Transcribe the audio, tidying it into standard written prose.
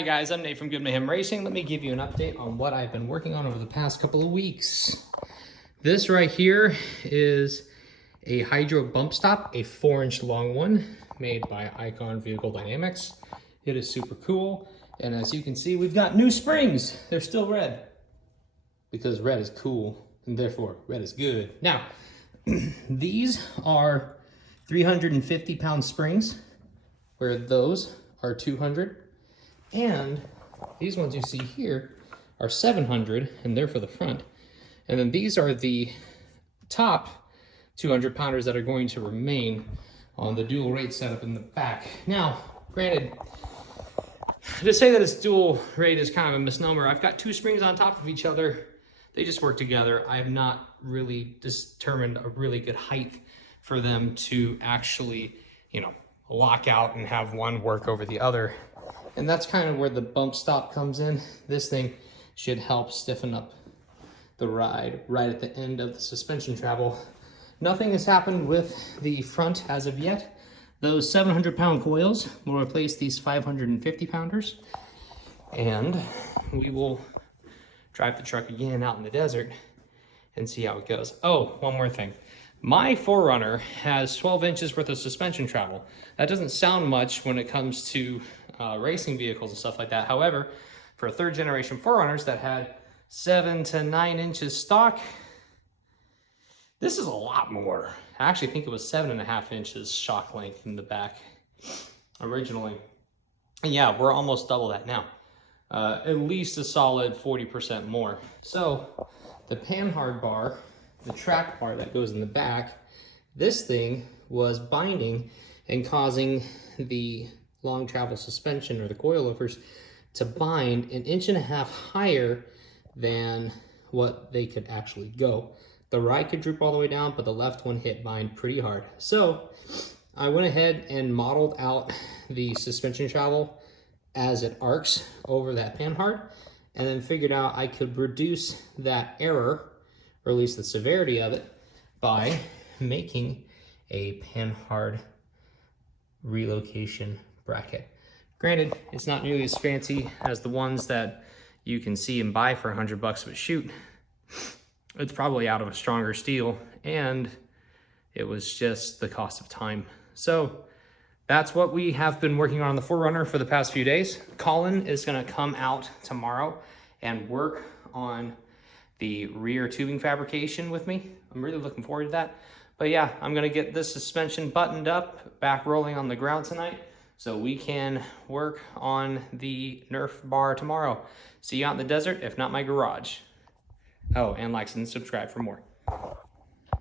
Hi guys, I'm Nate from tgehe Racing. Let me give you an update on what I've been working on over the past couple of weeks. This right here is a hydro bump stop, a 4-inch long one made by Icon Vehicle Dynamics. It is super cool, and as you can see, we've got new springs. They're still red because red is cool, and therefore red is good. Now, these are 350-pound springs, where those are 200. And these ones you see here are 700, and they're for the front. And then these are the top 200 pounders that are going to remain on the dual rate setup in the back. Now, granted, to say that it's dual rate is kind of a misnomer. I've got two springs on top of each other. They just work together. I have not really determined a really good height for them to actually, lock out and have one work over the other. And that's kind of where the bump stop comes in. This thing should help stiffen up the ride right at the end of the suspension travel. Nothing has happened with the front as of yet. Those 700-pound coils will replace these 550-pounders. And we will drive the truck again out in the desert and see how it goes. Oh, one more thing. My 4Runner has 12 inches worth of suspension travel. That doesn't sound much when it comes to racing vehicles and stuff like that. However, for third generation 4Runners that had 7 to 9 inches stock, this is a lot more. I actually think it was 7.5 inches shock length in the back originally. And yeah, we're almost double that now. At least a solid 40% more. So the panhard bar, the track bar that goes in the back, this thing was binding and causing the long travel suspension or the coilovers to bind 1.5 inches higher than what they could actually go. The right could droop all the way down, but the left one hit bind pretty hard. So I went ahead and modeled out the suspension travel as it arcs over that panhard, and then figured out I could reduce that error, or at least the severity of it, by making a panhard relocation bracket. Granted, it's not nearly as fancy as the ones that you can see and buy for $100, but shoot, it's probably out of a stronger steel, and it was just the cost of time. So that's what we have been working on the 4Runner for the past few days. Colin is gonna come out tomorrow and work on the rear tubing fabrication with me. I'm really looking forward to that. But yeah, I'm gonna get this suspension buttoned up, back rolling on the ground tonight, so we can work on the Nerf bar tomorrow. See you out in the desert, if not my garage. Oh, and like and subscribe for more.